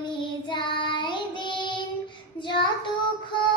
চলে যায় দিন যতক্ষণ